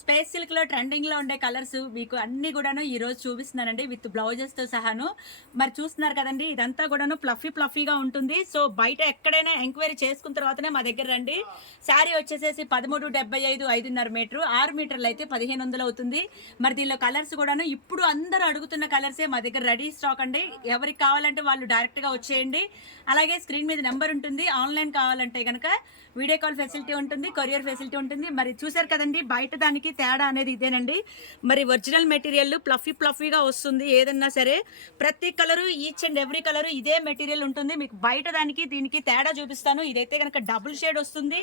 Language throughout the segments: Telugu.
స్పేస్ సిల్క్లో ట్రెండింగ్లో ఉండే కలర్స్ మీకు అన్ని కూడాను ఈరోజు చూపిస్తున్నానండి విత్ బ్లౌజెస్తో సహాను. మరి చూస్తున్నారు కదండి, ఇదంతా కూడాను ఫ్లఫీగా ఉంటుంది. సో బయట ఎక్కడైనా ఎంక్వైరీ చేసుకున్న తర్వాతనే మా దగ్గర రండి. శారీ వచ్చేసేసి 13.75 5.5 మీటరు, 6 మీటర్లు అయితే 1500 అవుతుంది. మరి దీనిలో కలర్స్ కూడాను ఇప్పుడు అందరూ అడుగుతున్న కలర్సే మా దగ్గర రెడీ స్టాక్ అండి. ఎవరికి కావాలంటే వాళ్ళు డైరెక్ట్గా వచ్చేయండి. అలాగే స్క్రీన్ మీద నెంబర్ ఉంటుంది. ఆన్లైన్ కావాలంటే కనుక వీడియో కాల్ ఫెసిలిటీ ఉంటుంది, కొరియర్ ఫెసిలిటీ ఉంటుంది. మరి చూసారు కదండి, బయట దానికి తేడా అనేది ఇదేనండి. మరి ఒరిజినల్ మెటీరియల్ ఫ్లఫీగా వస్తుంది. ఏదన్నా సరే ప్రతి colour, each and every colour ఇదే మెటీరియల్ ఉంటుంది. మీకు బయట దానికి దీనికి తేడా చూపిస్తాను. ఇదైతే కనుక డబుల్ షేడ్ వస్తుంది.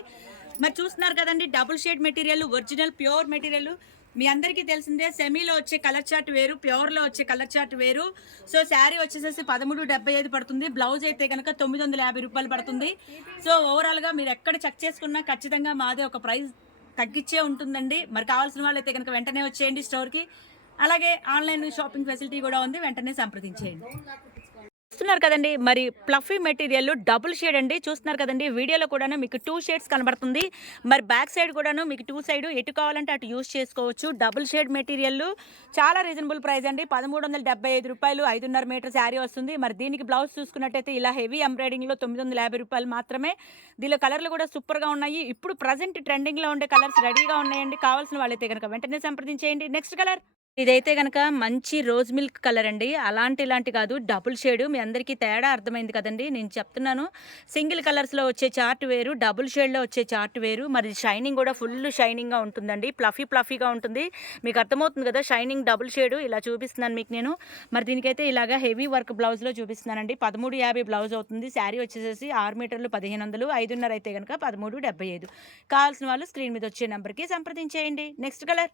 మరి చూస్తున్నారు కదండి, double shade material, original pure material. మీ అందరికీ తెలిసిందే, సెమీలో వచ్చే కలర్ చార్ట్ వేరు, ప్యూర్లో వచ్చే కలర్ చార్ట్ వేరు. సో శారీ వచ్చేసేసి 13.75 పడుతుంది. బ్లౌజ్ అయితే కనుక 950 రూపాయలు పడుతుంది. సో ఓవరాల్గా మీరు ఎక్కడ చెక్ చేసుకున్నా ఖచ్చితంగా మాదే ఒక ప్రైస్ తగ్గించే ఉంటుందండి. మరి కావాల్సిన వాళ్ళు అయితే కనుక వెంటనే వచ్చేయండి స్టోర్కి. అలాగే ఆన్లైన్ షాపింగ్ ఫెసిలిటీ కూడా ఉంది, వెంటనే సంప్రదించేయండి. చూస్తున్నారు కదండి, మరి ప్లఫీ మెటీరియల్ డబుల్ షేడ్ అండి. చూస్తున్నారు కదండి, వీడియోలో కూడాను మీకు 2 షేడ్స్ కనబడుతుంది. మరి బ్యాక్ సైడ్ కూడాను మీకు 2 సైడ్ ఎటు కావాలంటే అటు యూస్ చేసుకోవచ్చు. డబుల్ షేడ్ మెటీరియల్ చాలా రీజనబుల్ ప్రైస్ అండి. 1375 రూపాయలు 5.5 మీటర్ శారీ వస్తుంది. మరి దీనికి బ్లౌజ్ చూసుకున్నట్టయితే ఇలా హెవీ ఎంబ్రాయిడింగ్లో 950 రూపాయలు మాత్రమే. దీనిలో కలర్లు కూడా సూపర్గా ఉన్నాయి. ఇప్పుడు ప్రజెంట్ ట్రెండింగ్లో ఉండే కలర్స్ రెడీగా ఉన్నాయండి. కావాల్సిన వాళ్ళైతే కనుక వెంటనే సంప్రదించేయండి. నెక్స్ట్ కలర్ ఇదైతే గనక మంచి రోజ్ మిల్క్ కలర్ అండి. ఇలాంటి కాదు, డబుల్ షేడ్. మీ అందరికీ తేడా అర్థమైంది కదండి. నేను చెప్తున్నాను, సింగిల్ కలర్స్లో వచ్చే చార్ట్ వేరు, డబుల్ షేడ్లో వచ్చే చార్ట్ వేరు. మరి షైనింగ్ కూడా ఫుల్ షైనింగ్గా ఉంటుందండి. ఫ్లఫీగా ఉంటుంది. మీకు అర్థమవుతుంది కదా, షైనింగ్ డబుల్ షేడ్ ఇలా చూపిస్తున్నాను మీకు నేను. మరి దీనికైతే ఇలాగా హెవీ వర్క్ బ్లౌజ్లో చూపిస్తున్నానండి. 1350 బ్లౌజ్ అవుతుంది. శారీ వచ్చేసేసి 6 మీటర్లు 1500, 5.5 అయితే కనుక 1375. కావాల్సిన వాళ్ళు స్క్రీన్ మీద వచ్చే నెంబర్కి సంప్రదించేయండి. నెక్స్ట్ కలర్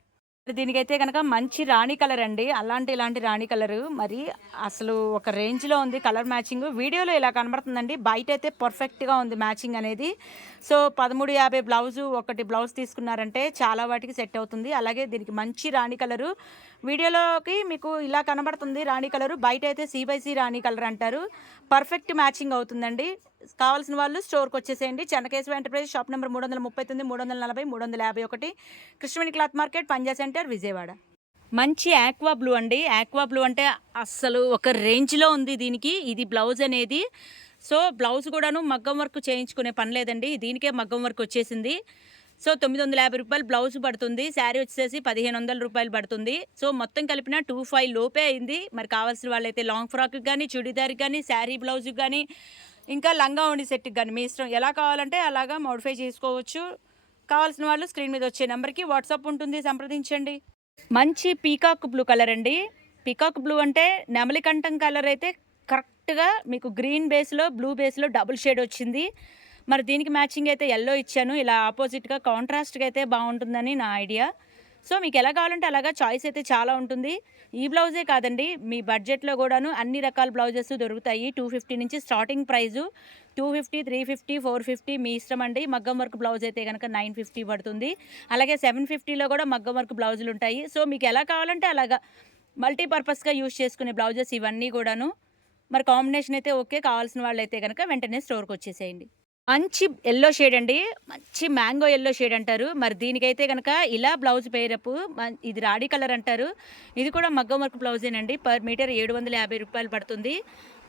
దీనికైతే కనుక మంచి రాణి కలర్ అండి. ఇలాంటి రాణి కలరు మరి అసలు ఒక రేంజ్లో ఉంది కలర్ మ్యాచింగ్. వీడియోలో ఇలా కనబడుతుందండి, బయట అయితే పర్ఫెక్ట్గా ఉంది మ్యాచింగ్ అనేది. సో 1350 బ్లౌజు, ఒకటి బ్లౌజ్ తీసుకున్నారంటే చాలా వాటికి సెట్ అవుతుంది. అలాగే దీనికి మంచి రాణి కలరు. వీడియోలోకి మీకు ఇలా కనబడుతుంది రాణి కలరు, బయట అయితే C/C రాణి కలర్ అంటారు. పర్ఫెక్ట్ మ్యాచింగ్ అవుతుందండి. కావాల్సిన వాళ్ళు స్టోర్కి వచ్చేసేయండి. Chennakesava enterprise, shop number 339, 340, 351, Krishnaveni cloth market, Panja centre, Vijayawada. మంచి ఆక్వా బ్లూ అండి. ఆక్వా బ్లూ అంటే అస్సలు ఒక రేంజ్లో ఉంది దీనికి. ఇది బ్లౌజ్ అనేది. సో బ్లౌజ్ కూడాను మగ్గం వర్క్ చేయించుకునే పని లేదండి, దీనికే మగ్గం వర్క్ వచ్చేసింది. సో 950 రూపాయలు బ్లౌజ్ పడుతుంది. శారీ వచ్చేసి 1500 రూపాయలు పడుతుంది. సో మొత్తం కలిపిన 25 లోపే అయింది. మరి కావాల్సిన వాళ్ళైతే లాంగ్ ఫ్రాక్కి కానీ, చుడీదార్కి కానీ, శారీ బ్లౌజ్కి కానీ, ఇంకా లంగా ఉండి సెట్కి కానీ మీ ఇష్టం, ఎలా కావాలంటే అలాగా మోడిఫై చేసుకోవచ్చు. కావాల్సిన వాళ్ళు స్క్రీన్ మీద వచ్చే నెంబర్కి వాట్సాప్ ఉంటుంది, సంప్రదించండి. మంచి పీకాక్ బ్లూ కలర్ అండి. పీకాక్ బ్లూ అంటే నెమలికంఠం కలర్ అయితే కరెక్ట్గా మీకు గ్రీన్ బేస్లో, బ్లూ బేస్లో డబుల్ షేడ్ వచ్చింది. మరి దీనికి మ్యాచింగ్ అయితే ఎల్లో ఇచ్చాను. ఇలా ఆపోజిట్గా కాంట్రాస్ట్గా అయితే బాగుంటుందని నా ఐడియా. సో మీకు ఎలా కావాలంటే అలాగా చాయిస్ అయితే చాలా ఉంటుంది. ఈ బ్లౌజే కాదండి, మీ బడ్జెట్లో కూడాను అన్ని రకాల బ్లౌజెస్ దొరుకుతాయి. 250 నుంచి స్టార్టింగ్ ప్రైజు. 250, 350, 450 మీ ఇష్టం అండి. మగ్గం వర్క్ బ్లౌజ్ అయితే కనుక 950 పడుతుంది. అలాగే 750లో కూడా మగ్గం వర్క్ బ్లౌజులు ఉంటాయి. సో మీకు ఎలా కావాలంటే అలాగా మల్టీపర్పస్గా యూజ్ చేసుకునే బ్లౌజెస్ ఇవన్నీ కూడాను. మరి కాంబినేషన్ అయితే ఓకే. కావాల్సిన వాళ్ళు అయితే కనుక వెంటనే స్టోర్కి వచ్చేసేయండి. మంచి ఎల్లో షేడ్ అండి, మంచి మ్యాంగో ఎల్లో షేడ్ అంటారు. మరి దీనికైతే కనుక ఇలా బ్లౌజ్ పేరపు, ఇది రాడీ కలర్ అంటారు. ఇది కూడా మగ్గం వర్క్ బ్లౌజేనండి. పర్ మీటర్ 750 రూపాయలు పడుతుంది.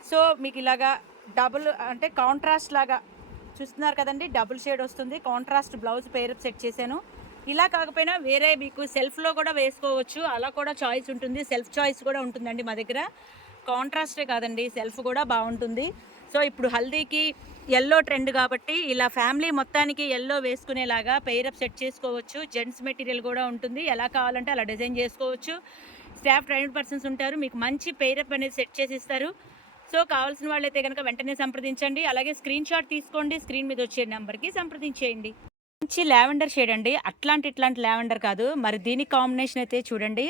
సో మీకు ఇలాగా డబుల్ అంటే కాంట్రాస్ట్ లాగా చూస్తున్నారు కదండి, డబుల్ షేడ్ వస్తుంది. కాంట్రాస్ట్ బ్లౌజ్ పేరప్ సెట్ చేశాను. ఇలా కాకపోయినా వేరే మీకు సెల్ఫ్లో కూడా వేసుకోవచ్చు, అలా కూడా చాయిస్ ఉంటుంది. సెల్ఫ్ చాయిస్ కూడా ఉంటుందండి మా దగ్గర. కాంట్రాస్టే కాదండి, సెల్ఫ్ కూడా బాగుంటుంది. సో ఇప్పుడు హల్దీకి ఎల్లో ట్రెండ్ కాబట్టి ఇలా ఫ్యామిలీ మొత్తానికి ఎల్లో వేసుకునేలాగా పెయిరప్ సెట్ చేసుకోవచ్చు. జెంట్స్ మెటీరియల్ కూడా ఉంటుంది, ఎలా కావాలంటే అలా డిజైన్ చేసుకోవచ్చు. స్టాఫ్ ట్రైన్డ్ పర్సన్స్ ఉంటారు, మీకు మంచి పెయిరప్ అనేది సెట్ చేసి ఇస్తారు. సో కావాల్సిన వాళ్ళైతే కనుక వెంటనే సంప్రదించండి. అలాగే స్క్రీన్ షాట్ తీసుకోండి, స్క్రీన్ మీద వచ్చే నెంబర్కి సంప్రదించేయండి. మంచి లావెండర్ షేడ్ అండి. ఇట్లాంటి లావెండర్ కాదు. మరి దీని కాంబినేషన్ అయితే చూడండి.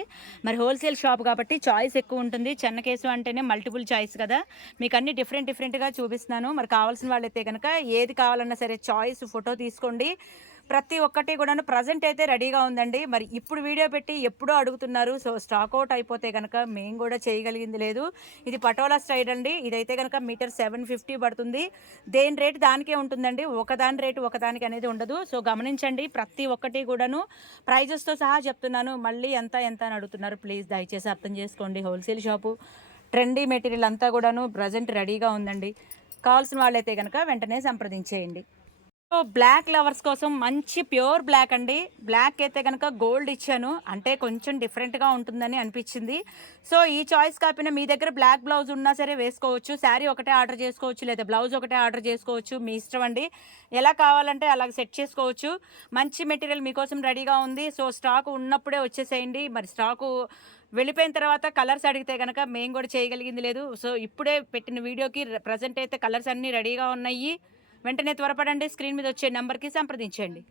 మరి హోల్సేల్ షాప్ కాబట్టి చాయిస్ ఎక్కువ ఉంటుంది. చెన్నకేశవ అంటేనే మల్టిపుల్ చాయిస్ కదా, మీకు అన్ని డిఫరెంట్గా చూపిస్తున్నాను. మరి కావాల్సిన వాళ్ళైతే కనుక ఏది కావాలన్నా సరే చాయిస్ ఫోటో తీసుకోండి. ప్రతి ఒక్కటి కూడాను ప్రజెంట్ అయితే రెడీగా ఉందండి. మరి ఇప్పుడు వీడియో పెట్టి ఎప్పుడో అడుగుతున్నారు. సో, స్టాక్ ఔట్ అయిపోతే గనక మేము గూడా చేయగలిగింది లేదు. ఇది పటోలా స్టైల్ అండి. ఇదైతే గనక మీటర్ 750 పడుతుంది. దేని రేట్ దానికే ఉంటుందండి. ఒకదాని రేటు ఒకదానికి అనేది ఉండదు. సో, గమనించండి ప్రతి ఒక్కటి కూడాను ప్రైజెస్‌తో సహా చెప్తున్నాను. మళ్ళీ ఎంత ఎంత అని అడుగుతున్నారు. ప్లీజ్ దయచేసి అర్థం చేసుకోండి. హోల్‌సేల్ షాపు ట్రెండీ మెటీరియల్ అంతా కూడాను ప్రెజెంట్ రెడీగా ఉందండి. కావాల్సిన వాళ్ళైతే గనక వెంటనే సంప్రదించేయండి. సో, బ్లాక్ లవర్స్ కోసం మంచి ప్యూర్ బ్లాక్ అండి. బ్లాక్ అయితే గనక గోల్డ్ ఇచ్చాను. అంటే కొంచెం డిఫరెంట్‌గా ఉంటుందని అనిపిచ్చింది. సో, ఈ చాయిస్ కాకపోయినా మీ దగ్గర బ్లాక్ బ్లౌజ్ ఉన్నా సరే వేసుకోవచ్చు. శారీ ఒకటే ఆర్డర్ చేసుకోవచ్చు. లేదా బ్లౌజ్ ఒకటే ఆర్డర్ చేసుకోవచ్చు. మీ ఇష్టం అండి. ఎలా కావాలంటే అలాగ సెట్ చేసుకోవచ్చు. మంచి మెటీరియల్ మీకోసం రెడీగా ఉంది. సో, స్టాక్ ఉన్నప్పుడే వచ్చేసేయండి. మరి స్టాకు వెళ్ళిపోయిన తర్వాత కలర్స్ అడిగితే గనక మేము కూడా చేయగలిగింది లేదు. సో, ఇప్పుడే పెట్టిన వీడియోకి ప్రెజెంట్ అయితే కలర్స్ అన్నీ రెడీగా ఉన్నాయి. వెంటనే త్వరపడండి. స్క్రీన్ మీద వచ్చే నెంబర్‌కి సంప్రదించండి.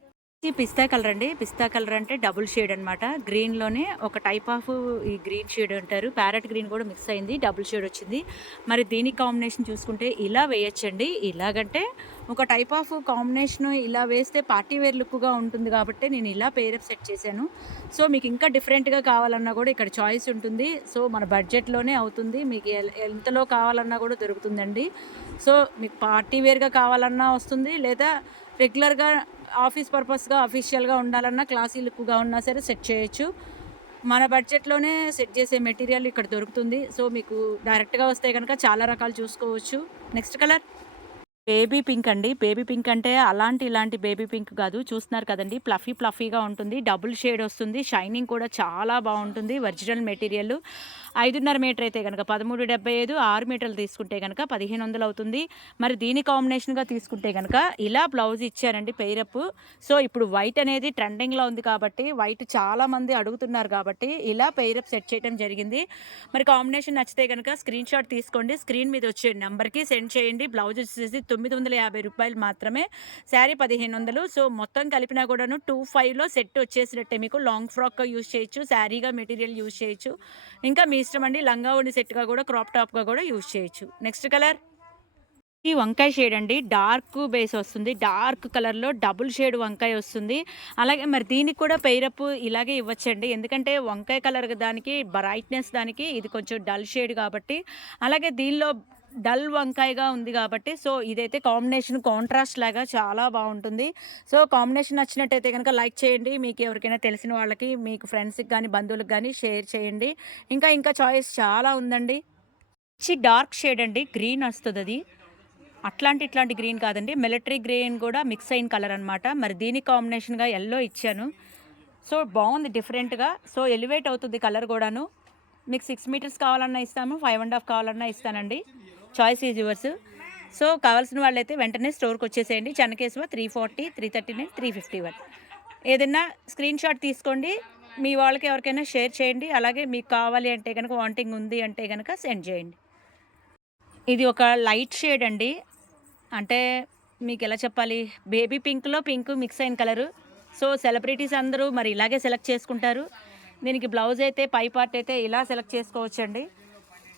ఇది పిస్తా కలర్ అండి. పిస్తా కలర్ అంటే డబుల్ షేడ్ అనమాట. గ్రీన్‌లోనే ఒక టైప్ ఆఫ్ ఈ గ్రీన్ షేడ్ అంటారు. ప్యారెట్ గ్రీన్ కూడా మిక్స్ అయింది. డబుల్ షేడ్ వచ్చింది. మరి దీనికి కాంబినేషన్ చూసుకుంటే ఇలా వేయొచ్చండి. ఇలాగంటే ఒక టైప్ ఆఫ్ కాంబినేషన్ ఇలా వేస్తే పార్టీ వేర్ లుక్‌గా ఉంటుంది కాబట్టి నేను ఇలా పేరప్ సెట్ చేశాను. సో, మీకు ఇంకా డిఫరెంట్‌గా కావాలన్నా కూడా ఇక్కడ చాయిస్ ఉంటుంది. సో, మన బడ్జెట్‌లోనే అవుతుంది. మీకు ఎంతలో కావాలన్నా కూడా దొరుకుతుందండి. సో, మీకు పార్టీ వేర్‌గా కావాలన్నా వస్తుంది. లేదా రెగ్యులర్‌గా ఆఫీస్ పర్పస్‌గా అఫీషియల్‌గా ఉండాలన్నా క్లాసీ లుక్‌గా ఉన్నా సరే సెట్ చేయొచ్చు. మన బడ్జెట్‌లోనే సెట్ చేసే మెటీరియల్ ఇక్కడ దొరుకుతుంది. సో, మీకు డైరెక్ట్‌గా వస్తే గనక చాలా రకాలు చూసుకోవచ్చు. నెక్స్ట్ కలర్ బేబీ పింక్ అండి. బేబీ పింక్ అంటే అలాంటి ఇలాంటి బేబీ పింక్ కాదు. చూస్తున్నారు కదండీ! ఫ్లఫీగా ఉంటుంది. డబుల్ షేడ్ వస్తుంది. షైనింగ్ కూడా చాలా బావుంటుంది. Original material. 5.5 మీటర్ అయితే గనక 13.75, 6 మీటర్లు తీసుకుంటే గనక 1500 అవుతుంది. మరి దీని కాంబినేషన్‌గా తీసుకుంటే గనక ఇలా బ్లౌజ్ ఇచ్చారండి పెయిరప్. సో, ఇప్పుడు వైట్ అనేది ట్రెండింగ్‌లో ఉంది కాబట్టి వైట్ చాలామంది అడుగుతున్నారు కాబట్టి ఇలా పెయిరప్ సెట్ చేయడం జరిగింది. మరి కాంబినేషన్ నచ్చితే గనక స్క్రీన్ షాట్ తీసుకోండి. స్క్రీన్ మీద వచ్చే నంబర్‌కి సెండ్ చేయండి. బ్లౌజ్ వచ్చేసి రూ. 950 మాత్రమే. శారీ 1500. సో, మొత్తం కలిపినా కూడాను 25లో సెట్ వచ్చేసినట్టే. మీకు లాంగ్ ఫ్రాక్‌గా యూజ్ చేయొచ్చు. శారీగా మెటీరియల్ యూజ్ చేయొచ్చు. ఇంకా మీ ఇష్టం అండి. లంగా ఓణి సెట్‌గా కూడా క్రాప్ టాప్‌గా కూడా యూజ్ చేయొచ్చు. నెక్స్ట్ కలర్ ఈ వంకాయ షేడ్ అండి. డార్క్ బేస్ వస్తుంది. డార్క్ కలర్‌లో డబుల్ షేడ్ వంకాయ వస్తుంది. అలాగే మరి దీనికి కూడా పెయిరప్ ఇలాగే ఇవ్వచ్చండి. ఎందుకంటే వంకాయ కలర్ దానికి బ్రైట్‌నెస్ దానికి ఇది కొంచెం డల్ షేడ్ కాబట్టి. అలాగే దీనిలో డల్ వంకాయగా ఉంది కాబట్టి సో, ఇదైతే కాంబినేషన్ కాంట్రాస్ట్ లాగా చాలా బావుంటుంది. సో, కాంబినేషన్ నచ్చినట్టయితే గనక లైక్ చేయండి. మీకు ఎవరికైనా తెలిసిన వాళ్ళకి, మీకు ఫ్రెండ్స్‌కి గానీ, బంధువులకు గానీ షేర్ చేయండి. ఇంకా చాయిస్ చాలా ఉందండి. మంచి డార్క్ షేడ్ అండి. గ్రీన్ వస్తదది. ఇట్లాంటి గ్రీన్ కాదండి. మిలిటరీ గ్రీన్ కూడా మిక్స్ అయిన కలర్ అనమాట. మరి దీనికి కాంబినేషన్‌గా యెల్లో ఇచ్చాను. సో, బావుంది డిఫరెంట్‌గా. సో, ఎలివేట్ అవుతుంది కలర్ గూడాను. మీకు 6 మీటర్స్ కావాలన్నా ఇస్తాము. 5 ½ కావాలన్నా ఇస్తానండి. Choice is yours. సో, కావాల్సిన వాళ్ళైతే వెంటనే స్టోర్‌కొచ్చేసేయండి. చెన్నకేశవ 340, 339, 351 ఏదైనా స్క్రీన్ షాట్ తీసుకోండి. మీ వాళ్ళకి ఎవరికైనా షేర్ చేయండి. అలాగే మీకు కావాలి అంటే గనక వాంటింగ్ ఉంది అంటే గనక సెండ్ చేయండి. ఇది ఒక లైట్ షేడ్ అండి. అంటే మీకెలా చెప్పాలి? బేబీ పింక్‌లో పింక్ మిక్స్ అయిన కలరు. సో, సెలబ్రిటీస్ అందరూ మరి ఇలాగే సెలెక్ట్ చేసుకుంటారు. దీనికి బ్లౌజ్ అయితే పై పార్ట్ అయితే ఇలా సెలెక్ట్ చేసుకోవచ్చండి.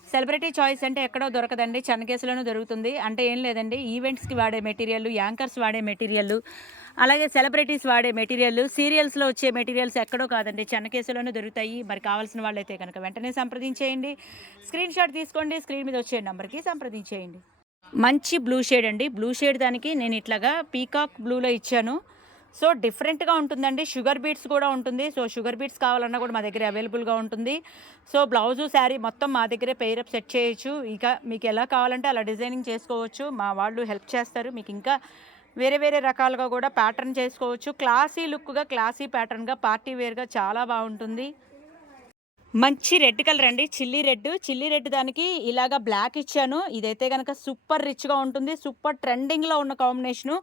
సెలబ్రిటీ చాయిస్ అంటే ఎక్కడో దొరకదండి. చెన్నకేశవలోనూ దొరుకుతుంది. అంటే ఏం లేదండి. ఈవెంట్స్‌కి వాడే మెటీరియల్, యాంకర్స్ వాడే మెటీరియల్, అలాగే సెలబ్రిటీస్ వాడే మెటీరియల్, సీరియల్స్‌లో వచ్చే మెటీరియల్స్ ఎక్కడో కాదండి. చెన్నకేశవలోనే దొరుకుతాయి. మరి కావాల్సిన వాళ్ళైతే గనక వెంటనే సంప్రదించేయండి. స్క్రీన్ షాట్ తీసుకోండి. స్క్రీన్ మీద వచ్చే నంబర్‌కి సంప్రదించేయండి. మంచి బ్లూ షేడ్ అండి. బ్లూ షేడ్ దానికి నేను ఇట్లాగా పీకాక్ బ్లూలో ఇచ్చాను. సో, డిఫరెంట్‌గా ఉంటుందండి. షుగర్ బీట్స్ కూడా ఉంటుంది. సో, షుగర్ బీట్స్ కావాలన్నా కూడా మా దగ్గర అవైలబుల్‌గా ఉంటుంది. సో, బ్లౌజు, శారీ మొత్తం మా దగ్గరే పెయిరప్ సెట్ చేయొచ్చు. ఇక మీకు ఎలా కావాలంటే అలా డిజైనింగ్ చేసుకోవచ్చు. మా వాళ్ళు హెల్ప్ చేస్తారు. మీకు ఇంకా వేరే రకాలుగా కూడా ప్యాటర్న్ చేసుకోవచ్చు. క్లాసీ లుక్‌గా, క్లాసీ ప్యాటర్న్‌గా, పార్టీ వేర్‌గా చాలా బావుంటుంది. మంచి రెడ్ కలర్ అండి. చిల్లీ రెడ్ దానికి ఇలాగా బ్లాక్ ఇచ్చాను. ఇదైతే గనక సూపర్ రిచ్‌గా ఉంటుంది. సూపర్ ట్రెండింగ్‌లో ఉన్న కాంబినేషను.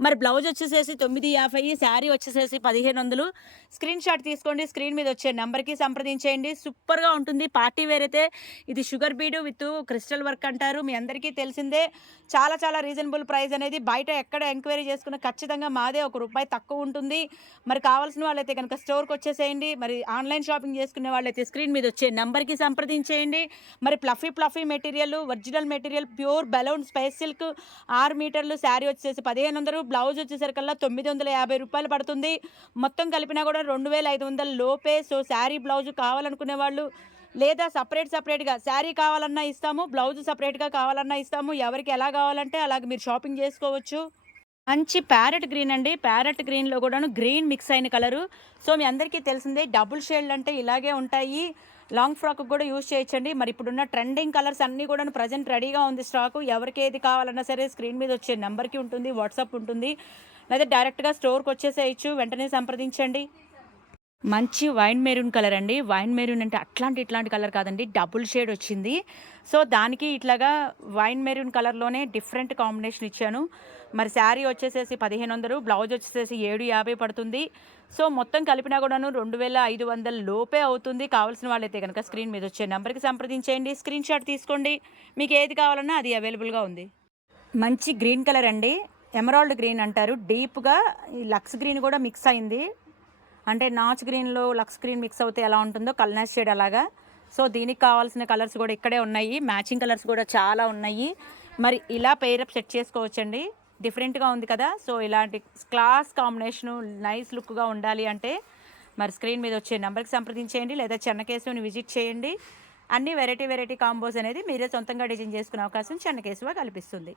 మరి బ్లౌజ్ వచ్చేసేసి 950, శారీ వచ్చేసేసి 1500. స్క్రీన్ షాట్ తీసుకోండి. స్క్రీన్ మీద వచ్చే నంబర్‌కి సంప్రదించేయండి. సూపర్‌గా ఉంటుంది. పార్టీ వేర్ అయితే ఇది షుగర్ బీడు విత్ క్రిస్టల్ వర్క్ అంటారు. మీ అందరికీ తెలిసిందే. చాలా రీజనబుల్ ప్రైస్ అనేది బయట ఎక్కడ ఎంక్వైరీ చేసుకున్న ఖచ్చితంగా మాదే రూ. 1 తక్కువ ఉంటుంది. మరి కావాల్సిన వాళ్ళైతే గనక స్టోర్‌కొచ్చేసేయండి. మరి ఆన్‌లైన్ షాపింగ్ చేసుకునే వాళ్ళైతే స్క్రీన్ మీద వచ్చే నెంబర్కి సంప్రదించేయండి. మరి fluffy material, original material, pure balloon spice silk 6 మీటర్లు శారీ వచ్చేసి 1500, బ్లౌజ్ వచ్చేసరికల్లా 950 రూపాయలు పడుతుంది. మొత్తం కలిపినా కూడా 2500 లోపే. సో శారీ బ్లౌజ్ కావాలనుకునే వాళ్ళు లేదా సపరేట్‌గా శారీ కావాలన్నా ఇస్తాము, బ్లౌజ్ సపరేట్‌గా కావాలన్నా ఇస్తాము. ఎవరికి ఎలా కావాలంటే అలాగ మీరు షాపింగ్ చేసుకోవచ్చు. మంచి ప్యారెట్ గ్రీన్ అండి. ప్యారెట్ గ్రీన్‌లో కూడాను గ్రీన్ మిక్స్ అయిన కలరు. సో మీ అందరికీ తెలిసిందే డబుల్ షేడ్లు అంటే ఇలాగే ఉంటాయి. లాంగ్ ఫ్రాక్‌కి కూడా యూజ్ చేయొచ్చండి. మరి ఇప్పుడున్న ట్రెండింగ్ కలర్స్ అన్నీ కూడాను ప్రెజెంట్ రెడీగా ఉంది స్టాకు. ఎవరికి ఏది కావాలన్నా సరే స్క్రీన్ మీద వచ్చే నెంబర్‌కి ఉంటుంది, వాట్సాప్ ఉంటుంది. లేదా డైరెక్ట్‌గా స్టోర్‌కి వచ్చేసేయచ్చు. వెంటనే సంప్రదించండి. మంచి వైన్ మెరూన్ కలర్ అండి. వైన్ మెరూన్ అంటే ఇట్లాంటి కలర్ కాదండి. డబుల్ షేడ్ వచ్చింది. సో దానికి ఇట్లాగా వైన్ మెరూన్ కలర్‌లోనే డిఫరెంట్ కాంబినేషన్ ఇచ్చాను. మరి శారీ వచ్చేసేసి 1500, బ్లౌజ్ వచ్చేసేసి 750 పడుతుంది. సో మొత్తం కలిపినా కూడాను 2500 లోపే అవుతుంది. కావాల్సిన వాళ్ళైతే గనక స్క్రీన్ మీద వచ్చే నెంబర్‌కి సంప్రదించేయండి. స్క్రీన్ షాట్ తీసుకోండి. మీకు ఏది కావాలన్నా అది అవైలబుల్‌గా ఉంది. మంచి గ్రీన్ కలర్ అండి. ఎమరాల్డ్ గ్రీన్ అంటారు. డీప్‌గా ఈ లక్స్ గ్రీన్ కూడా మిక్స్ అయింది. అంటే నాచ్ గ్రీన్‌లో లక్స్ గ్రీన్ మిక్స్ అవుతే ఎలా ఉంటుందో కల్నాస్ షేడ్ అలాగా. సో దీనికి కావాల్సిన కలర్స్ కూడా ఇక్కడే ఉన్నాయి. మ్యాచింగ్ కలర్స్ కూడా చాలా ఉన్నాయి. మరి ఇలా పెయిరప్ సెట్ చేసుకోవచ్చండి. డిఫరెంట్‌గా ఉంది కదా! సో ఇలాంటి క్లాస్ కాంబినేషను నైస్ లుక్‌గా ఉండాలి అంటే మరి స్క్రీన్ మీద వచ్చే నెంబర్‌కి సంప్రదించేయండి. లేదా చెన్నకేశవని విజిట్ చేయండి. అన్ని వెరైటీ కాంబోస్ అనేది మీరే సొంతంగా డిజైన్ చేసుకునే అవకాశం చెన్నకేశవ కల్పిస్తుంది.